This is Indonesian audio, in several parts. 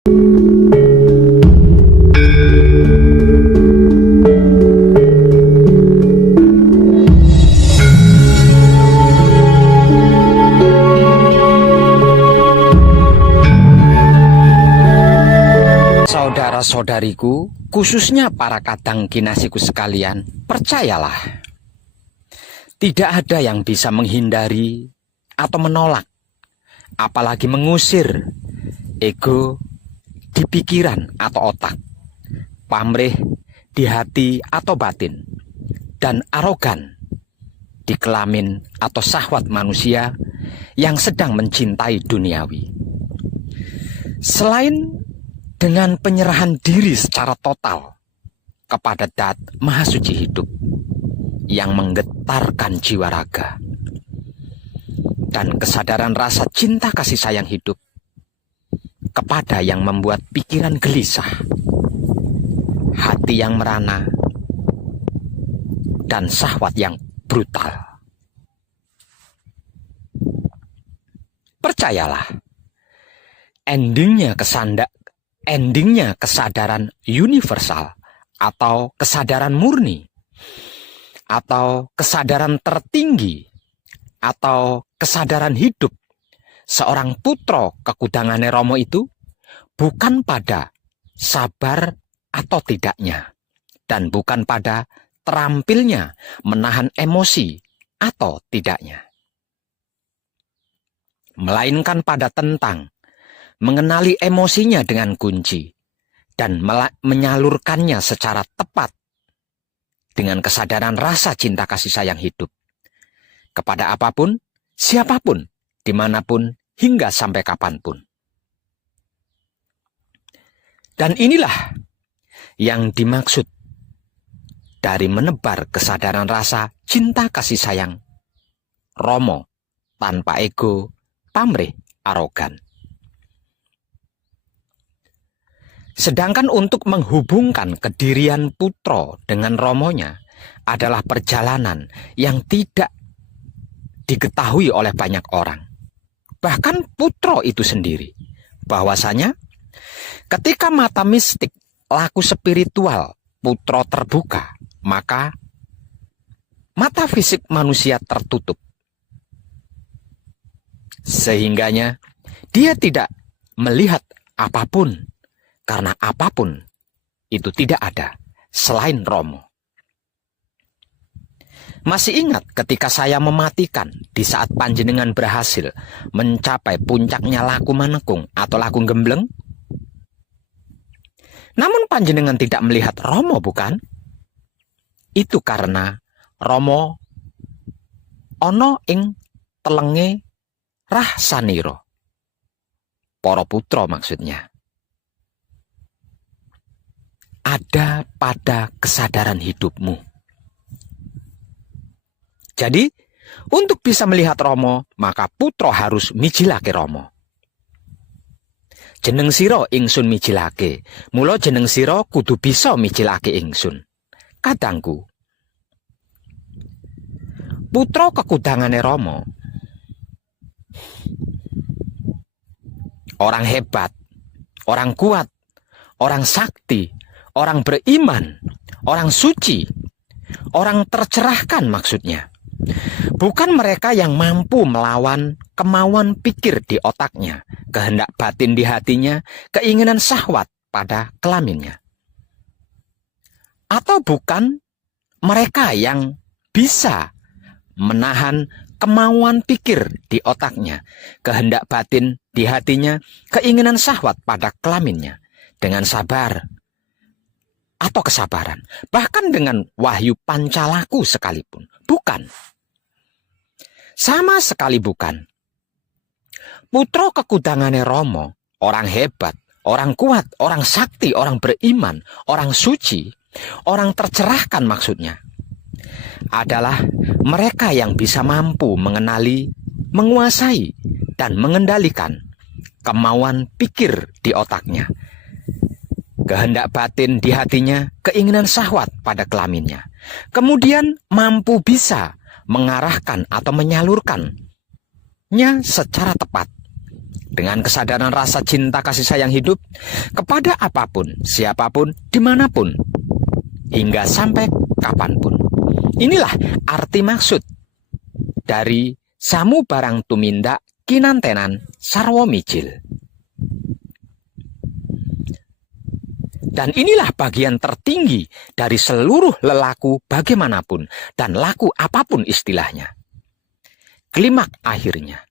Saudara-saudariku, khususnya para kadang kinasiku sekalian, percayalah, tidak ada yang bisa menghindari atau menolak, apalagi mengusir ego di pikiran atau otak, pamrih di hati atau batin, dan arogan di kelamin atau syahwat manusia yang sedang mencintai duniawi. Selain dengan penyerahan diri secara total kepada Dat Maha Suci Hidup yang menggetarkan jiwa raga dan kesadaran rasa cinta kasih sayang hidup kepada yang membuat pikiran gelisah, hati yang merana, dan syahwat yang brutal. Percayalah, endingnya kesadaran universal atau kesadaran murni atau kesadaran tertinggi atau kesadaran hidup seorang putra kekudangane Romo itu bukan pada sabar atau tidaknya, dan bukan pada terampilnya menahan emosi atau tidaknya, melainkan pada tentang mengenali emosinya dengan kunci dan menyalurkannya secara tepat dengan kesadaran rasa cinta kasih sayang hidup kepada apapun, siapapun, dimanapun, hingga sampai kapanpun. Dan inilah yang dimaksud dari menebar kesadaran rasa cinta kasih sayang Romo tanpa ego, pamrih, arogan. Sedangkan untuk menghubungkan kedirian putra dengan romonya adalah perjalanan yang tidak diketahui oleh banyak orang. Bahkan putra itu sendiri. Bahwasanya ketika mata mistik laku spiritual putra terbuka, maka mata fisik manusia tertutup. Sehingganya dia tidak melihat apapun. Karena apapun itu tidak ada selain Romo. Masih ingat ketika saya mematikan di saat panjenengan berhasil mencapai puncaknya laku manekung atau laku gembleng? Namun panjenengan tidak melihat Romo, bukan? Itu karena Romo ono ing telenge rah saniro. Para putra maksudnya. Ada pada kesadaran hidupmu. Jadi, untuk bisa melihat Romo, maka putra harus mijilake Romo. Jeneng sira ingsun mijilake, mula jeneng sira kudu bisa mijilake ingsun. Kadangku, putra kekudangane Romo, orang hebat, orang kuat, orang sakti, orang beriman, orang suci, orang tercerahkan maksudnya. Bukan mereka yang mampu melawan kemauan pikir di otaknya, kehendak batin di hatinya, keinginan syahwat pada kelaminnya. Atau bukan mereka yang bisa menahan kemauan pikir di otaknya, kehendak batin di hatinya, keinginan syahwat pada kelaminnya, dengan sabar atau kesabaran, bahkan dengan wahyu pancalaku sekalipun. Bukan. Sama sekali bukan. Putra kekudangane Romo, orang hebat, orang kuat, orang sakti, orang beriman, orang suci, orang tercerahkan maksudnya, adalah mereka yang bisa mampu mengenali, menguasai, dan mengendalikan kemauan pikir di otaknya, kehendak batin di hatinya, keinginan syahwat pada kelaminnya. Kemudian mampu bisa mengarahkan atau menyalurkannya secara tepat dengan kesadaran rasa cinta kasih sayang hidup kepada apapun, siapapun, dimanapun, hingga sampai kapanpun. Inilah arti maksud dari samu barang tumindak kinantenan sarwa mijil. Dan inilah bagian tertinggi dari seluruh lelaku bagaimanapun dan laku apapun istilahnya. Klimak akhirnya,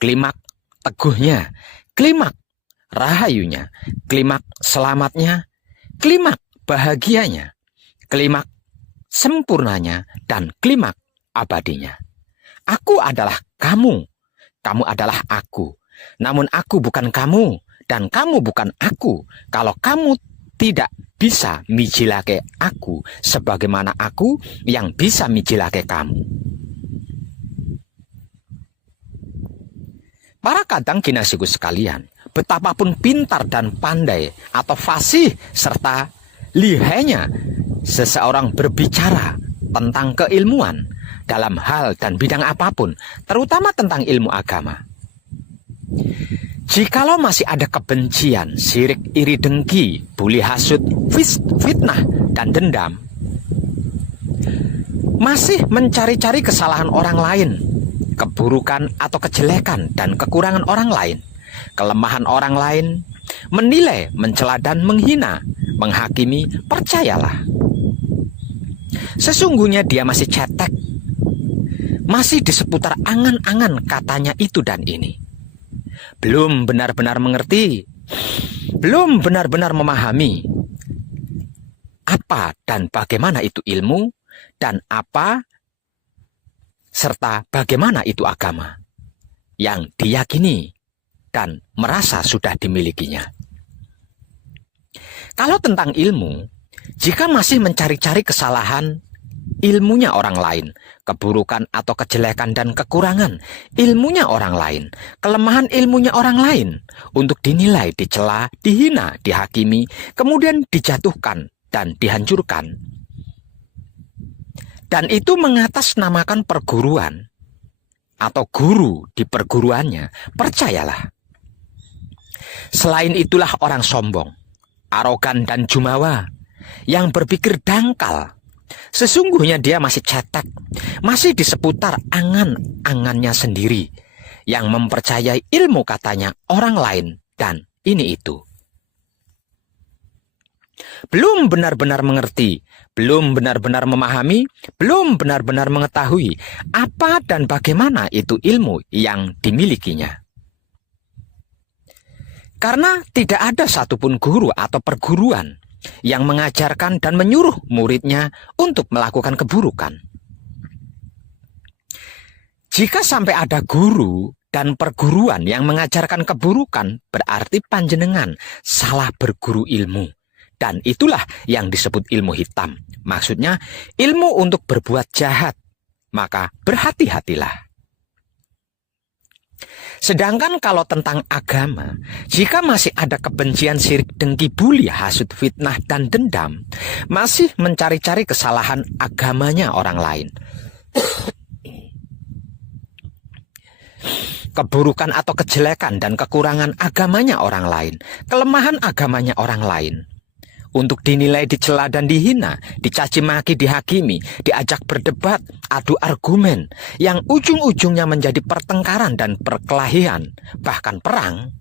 klimak teguhnya, klimak rahayunya, klimak selamatnya, klimak bahagianya, klimak sempurnanya, dan klimak abadinya. Aku adalah kamu, kamu adalah aku. Namun aku bukan kamu, dan kamu bukan aku. Kalau kamu tidak bisa mijilake aku sebagaimana aku yang bisa mijilake kamu. Para kadang kinasiku sekalian, betapapun pintar dan pandai atau fasih serta lihainya seseorang berbicara tentang keilmuan dalam hal dan bidang apapun, terutama tentang ilmu agama, jikalau masih ada kebencian, sirik, iri, dengki, buli, hasut, fitnah, dan dendam, masih mencari-cari kesalahan orang lain, keburukan atau kejelekan dan kekurangan orang lain, kelemahan orang lain, menilai, mencela dan menghina, menghakimi, percayalah, sesungguhnya dia masih cetek, masih di seputar angan-angan katanya itu dan ini. Belum benar-benar mengerti, belum benar-benar memahami apa dan bagaimana itu ilmu, dan apa serta bagaimana itu agama yang diyakini dan merasa sudah dimilikinya. Kalau tentang ilmu, jika masih mencari-cari kesalahan ilmunya orang lain, keburukan atau kejelekan dan kekurangan ilmunya orang lain, kelemahan ilmunya orang lain, untuk dinilai, dicela, dihina, dihakimi, kemudian dijatuhkan dan dihancurkan, dan itu mengatasnamakan perguruan atau guru di perguruannya, percayalah, selain itulah orang sombong, arogan dan jumawa yang berpikir dangkal. Sesungguhnya dia masih cetek, masih di seputar angan-angannya sendiri, yang mempercayai ilmu katanya orang lain dan ini itu. Belum benar-benar mengerti, belum benar-benar memahami, belum benar-benar mengetahui apa dan bagaimana itu ilmu yang dimilikinya. Karena tidak ada satupun guru atau perguruan yang mengajarkan dan menyuruh muridnya untuk melakukan keburukan. Jika sampai ada guru dan perguruan yang mengajarkan keburukan, berarti panjenengan salah berguru ilmu. Dan itulah yang disebut ilmu hitam. Maksudnya ilmu untuk berbuat jahat. Maka berhati-hatilah. Sedangkan kalau tentang agama, jika masih ada kebencian, sirik, dengki, buli, hasut, fitnah, dan dendam, masih mencari-cari kesalahan agamanya orang lain, keburukan atau kejelekan dan kekurangan agamanya orang lain, kelemahan agamanya orang lain, untuk dinilai, dicela dan dihina, dicaci maki, dihakimi, diajak berdebat, adu argumen, yang ujung-ujungnya menjadi pertengkaran dan perkelahian, bahkan perang,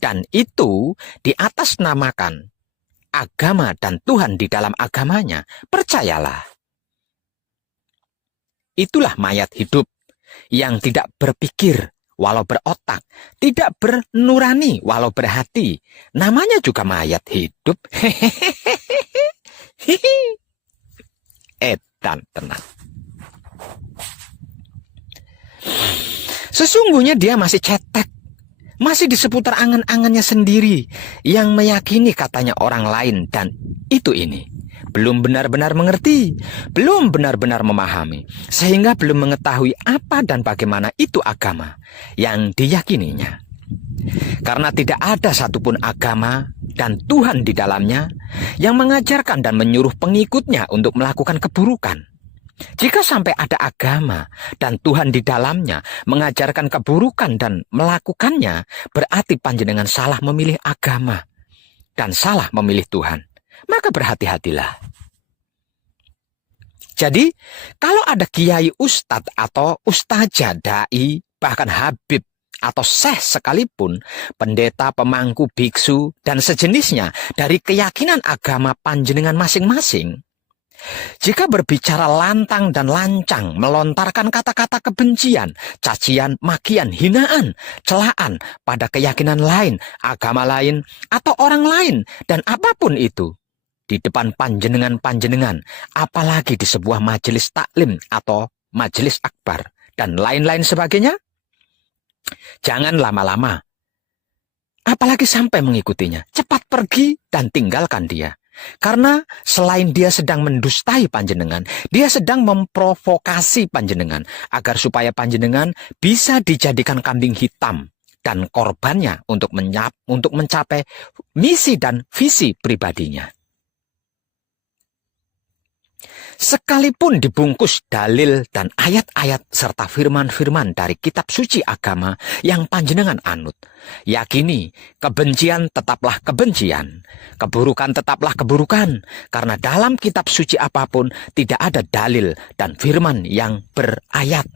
dan itu diatasnamakan agama dan Tuhan di dalam agamanya, percayalah, itulah mayat hidup yang tidak berpikir walau berotak, tidak bernurani walau berhati. Namanya juga mayat hidup. Edan tenang. Sesungguhnya dia masih cetek, masih di seputar angan-angannya sendiri, yang meyakini katanya orang lain dan itu ini. Belum benar-benar mengerti, belum benar-benar memahami, sehingga belum mengetahui apa dan bagaimana itu agama yang diyakininya. Karena tidak ada satupun agama dan Tuhan di dalamnya yang mengajarkan dan menyuruh pengikutnya untuk melakukan keburukan. Jika sampai ada agama dan Tuhan di dalamnya mengajarkan keburukan dan melakukannya, berarti panjenengan salah memilih agama dan salah memilih Tuhan. Maka berhati-hatilah. Jadi, kalau ada kiai ustadz atau ustazah, dai, bahkan habib atau syekh sekalipun, pendeta, pemangku, biksu, dan sejenisnya dari keyakinan agama panjenengan masing-masing, jika berbicara lantang dan lancang, melontarkan kata-kata kebencian, cacian, makian, hinaan, celaan pada keyakinan lain, agama lain, atau orang lain, dan apapun itu, di depan panjenengan, apalagi di sebuah majelis taklim atau majelis akbar, dan lain-lain sebagainya, jangan lama-lama, apalagi sampai mengikutinya. Cepat pergi dan tinggalkan dia. Karena selain dia sedang mendustai panjenengan, dia sedang memprovokasi panjenengan agar supaya panjenengan bisa dijadikan kambing hitam dan korbannya untuk mencapai misi dan visi pribadinya. Sekalipun dibungkus dalil dan ayat-ayat serta firman-firman dari kitab suci agama yang panjenengan anut, yakini kebencian tetaplah kebencian, keburukan tetaplah keburukan, karena dalam kitab suci apapun tidak ada dalil dan firman yang berayat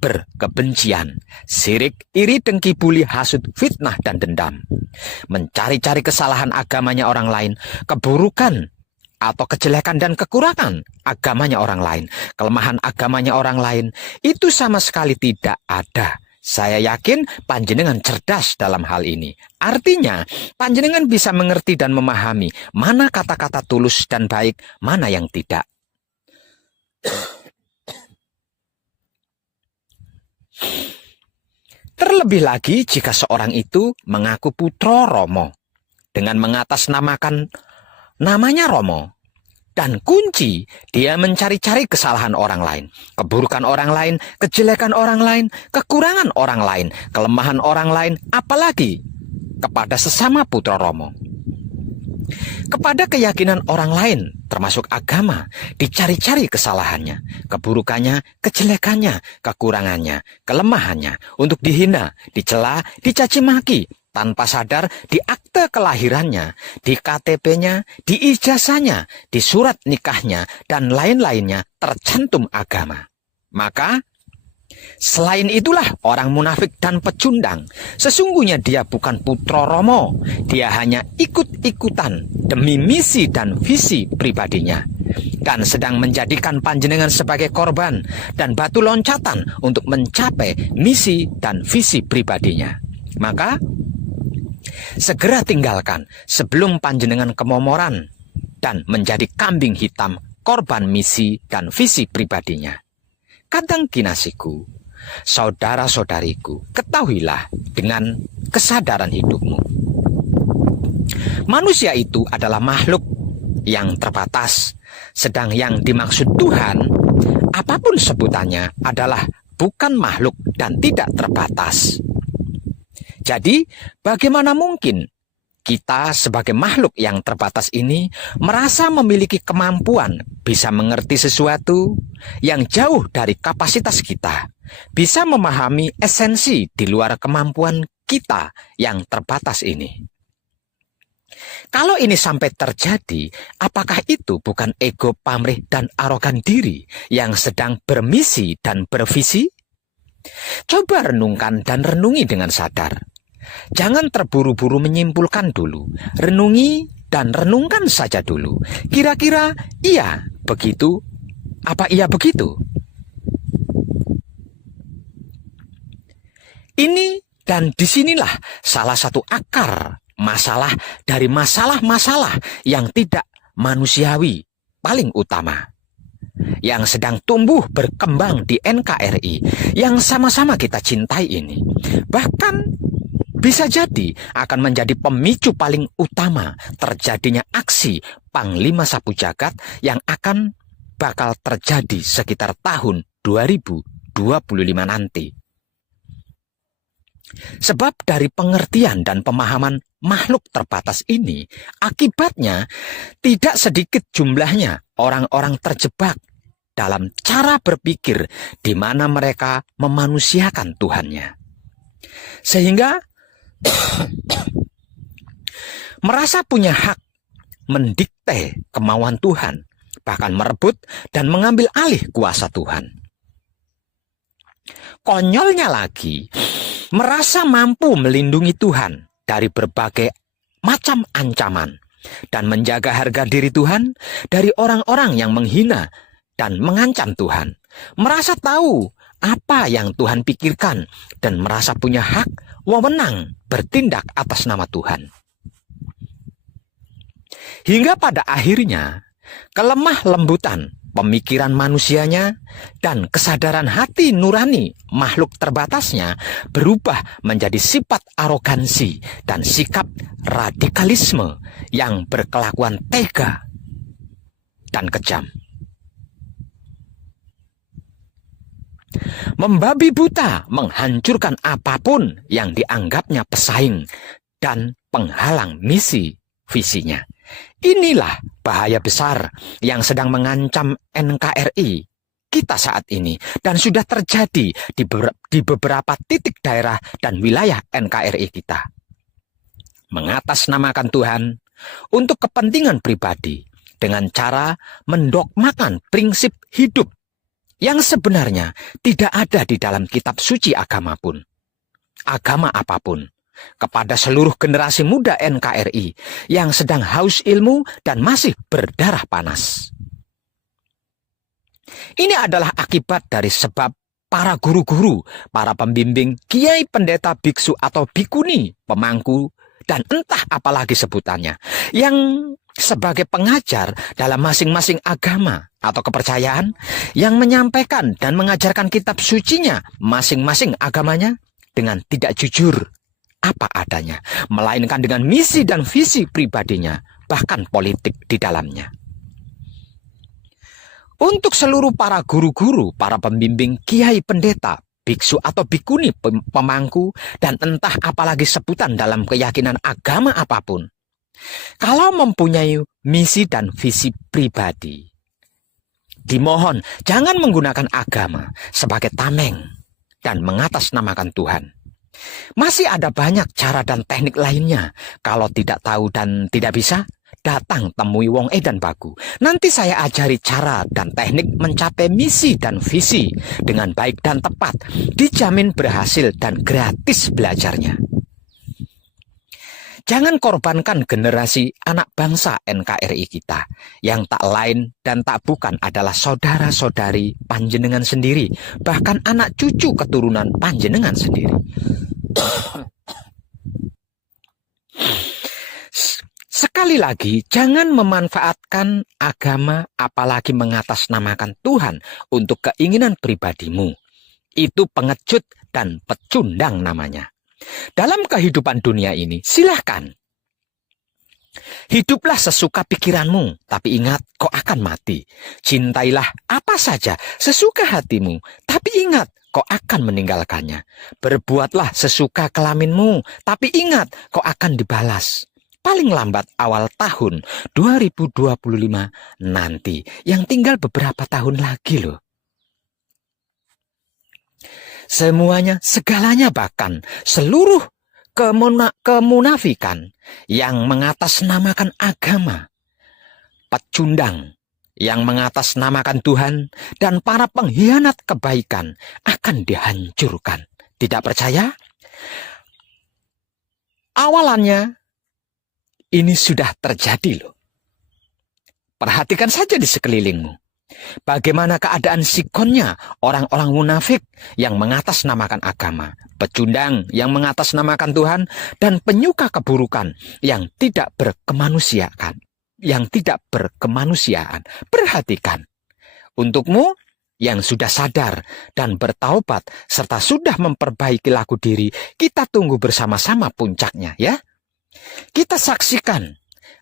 berkebencian, sirik, iri, dengki, buli, hasut, fitnah, dan dendam. Mencari-cari kesalahan agamanya orang lain, keburukan atau kejelekan dan kekurangan agamanya orang lain, kelemahan agamanya orang lain, itu sama sekali tidak ada. Saya yakin panjenengan cerdas dalam hal ini. Artinya, panjenengan bisa mengerti dan memahami mana kata-kata tulus dan baik, mana yang tidak. Terlebih lagi jika seorang itu mengaku putra Romo dengan mengatasnamakan namanya Romo, dan kunci dia mencari-cari kesalahan orang lain, keburukan orang lain, kejelekan orang lain, kekurangan orang lain, kelemahan orang lain, apalagi kepada sesama putra Romo. Kepada keyakinan orang lain, termasuk agama, dicari-cari kesalahannya, keburukannya, kejelekannya, kekurangannya, kelemahannya, untuk dihina, dicela, dicaci maki, tanpa sadar di akte kelahirannya, di KTP-nya, di ijazahnya, di surat nikahnya, dan lain-lainnya tercantum agama. Maka, selain itulah orang munafik dan pecundang. Sesungguhnya dia bukan putra Romo. Dia hanya ikut-ikutan demi misi dan visi pribadinya, dan sedang menjadikan panjenengan sebagai korban dan batu loncatan untuk mencapai misi dan visi pribadinya. Maka, segera tinggalkan sebelum panjenengan kemomoran dan menjadi kambing hitam korban misi dan visi pribadinya. Kadang kinasiku, saudara-saudariku, ketahuilah dengan kesadaran hidupmu. Manusia itu adalah makhluk yang terbatas, sedang yang dimaksud Tuhan, apapun sebutannya, adalah bukan makhluk dan tidak terbatas. Jadi, bagaimana mungkin kita sebagai makhluk yang terbatas ini merasa memiliki kemampuan bisa mengerti sesuatu yang jauh dari kapasitas kita, bisa memahami esensi di luar kemampuan kita yang terbatas ini? Kalau ini sampai terjadi, apakah itu bukan ego, pamrih, dan arogan diri yang sedang bermisi dan bervisi? Coba renungkan dan renungi dengan sadar. Jangan terburu-buru menyimpulkan dulu. Renungi dan renungkan saja dulu. Kira-kira iya begitu? Apa iya begitu? Ini dan disinilah salah satu akar masalah dari masalah-masalah yang tidak manusiawi paling utama, yang sedang tumbuh berkembang di NKRI, yang sama-sama kita cintai ini. Bahkan bisa jadi akan menjadi pemicu paling utama terjadinya aksi Panglima Sapu Jagat yang akan bakal terjadi sekitar tahun 2025 nanti. Sebab dari pengertian dan pemahaman makhluk terbatas ini, akibatnya tidak sedikit jumlahnya orang-orang terjebak dalam cara berpikir di mana mereka memanusiakan Tuhannya. Sehingga merasa punya hak mendikte kemauan Tuhan, bahkan merebut dan mengambil alih kuasa Tuhan. Konyolnya lagi, merasa mampu melindungi Tuhan dari berbagai macam ancaman dan menjaga harga diri Tuhan dari orang-orang yang menghina dan mengancam Tuhan. Merasa tahu apa yang Tuhan pikirkan dan merasa punya hak wewenang bertindak atas nama Tuhan. Hingga pada akhirnya, kelemah lembutan pemikiran manusianya dan kesadaran hati nurani makhluk terbatasnya berubah menjadi sifat arogansi dan sikap radikalisme yang berkelakuan tega dan kejam. Membabi buta menghancurkan apapun yang dianggapnya pesaing dan penghalang misi visinya. Inilah bahaya besar yang sedang mengancam NKRI kita saat ini dan sudah terjadi di beberapa titik daerah dan wilayah NKRI kita. Mengatasnamakan Tuhan untuk kepentingan pribadi dengan cara mendogmakan prinsip hidup yang sebenarnya tidak ada di dalam kitab suci agama apapun. Kepada seluruh generasi muda NKRI yang sedang haus ilmu dan masih berdarah panas. Ini adalah akibat dari sebab para guru-guru, para pembimbing, kiai, pendeta, biksu atau bikuni, pemangku, dan entah apalagi sebutannya, yang sebagai pengajar dalam masing-masing agama atau kepercayaan, yang menyampaikan dan mengajarkan kitab sucinya masing-masing agamanya dengan tidak jujur apa adanya, melainkan dengan misi dan visi pribadinya, bahkan politik di dalamnya. Untuk seluruh para guru-guru, para pembimbing, kiai, pendeta, biksu atau bikuni, pemangku, dan entah apalagi sebutan dalam keyakinan agama apapun, kalau mempunyai misi dan visi pribadi, dimohon jangan menggunakan agama sebagai tameng dan mengatasnamakan Tuhan. Masih ada banyak cara dan teknik lainnya. Kalau tidak tahu dan tidak bisa, datang temui Wong Edan Bagu. Nanti saya ajari cara dan teknik mencapai misi dan visi dengan baik dan tepat. Dijamin berhasil dan gratis belajarnya. Jangan korbankan generasi anak bangsa NKRI kita yang tak lain dan tak bukan adalah saudara-saudari panjenengan sendiri, bahkan anak cucu keturunan panjenengan sendiri. Sekali lagi, jangan memanfaatkan agama apalagi mengatasnamakan Tuhan untuk keinginan pribadimu. Itu pengecut dan pecundang namanya. Dalam kehidupan dunia ini, silahkan. Hiduplah sesuka pikiranmu, tapi ingat kau akan mati. Cintailah apa saja sesuka hatimu, tapi ingat kau akan meninggalkannya. Berbuatlah sesuka kelaminmu, tapi ingat kau akan dibalas. Paling lambat awal tahun 2025 nanti, yang tinggal beberapa tahun lagi loh. Semuanya, segalanya, bahkan seluruh kemunafikan yang mengatasnamakan agama, pecundang yang mengatasnamakan Tuhan, dan para pengkhianat kebaikan akan dihancurkan. Tidak percaya? Awalannya ini sudah terjadi loh. Perhatikan saja di sekelilingmu. Bagaimana keadaan sikonnya orang-orang munafik yang mengatasnamakan agama, pecundang yang mengatasnamakan Tuhan, dan penyuka keburukan yang tidak berkemanusiaan. Perhatikan. Untukmu yang sudah sadar dan bertaubat serta sudah memperbaiki laku diri, kita tunggu bersama-sama puncaknya ya. Kita saksikan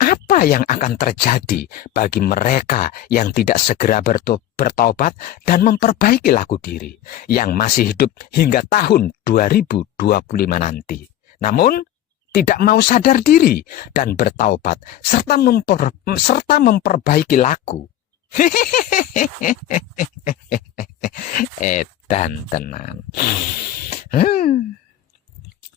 apa yang akan terjadi bagi mereka yang tidak segera bertaubat dan memperbaiki laku diri, yang masih hidup hingga tahun 2025 nanti. Namun, tidak mau sadar diri dan bertaubat serta memperbaiki laku Edan tenan.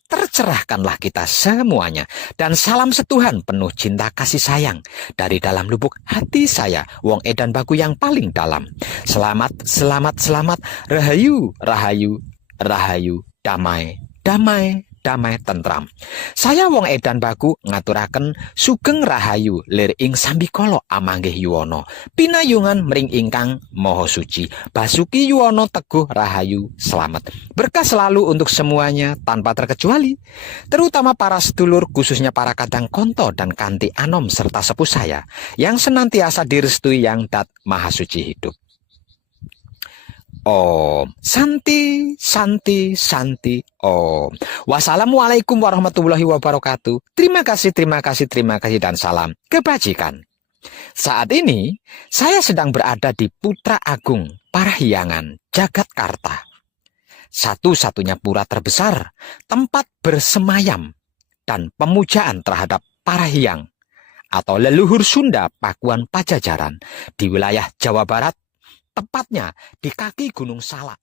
Tercerahkanlah kita semuanya, dan salam setuhan penuh cinta kasih sayang dari dalam lubuk hati saya, wong edan baku yang paling dalam. Selamat, selamat, selamat, rahayu, rahayu, rahayu, damai, damai, damai tentram. Saya wong edan baku ngaturaken sugeng rahayu lir ing sambikala amanggih yuwana, pinayungan mring ingkang maha suci. Basuki yuwana teguh rahayu selamat. Berkah selalu untuk semuanya tanpa terkecuali, terutama para sedulur, khususnya para kadang konto dan kanti anom serta sepuh saya yang senantiasa direstui yang dat maha suci hidup. Om Santi, Santi, Santi, Om. Wassalamualaikum warahmatullahi wabarakatuh. Terima kasih, terima kasih, terima kasih, dan salam kebajikan. Saat ini, saya sedang berada di Putra Agung Parahyangan, Jagatkarta. Satu-satunya pura terbesar, tempat bersemayam dan pemujaan terhadap Parahyang atau leluhur Sunda Pakuan Pajajaran di wilayah Jawa Barat, tepatnya di kaki Gunung Salak.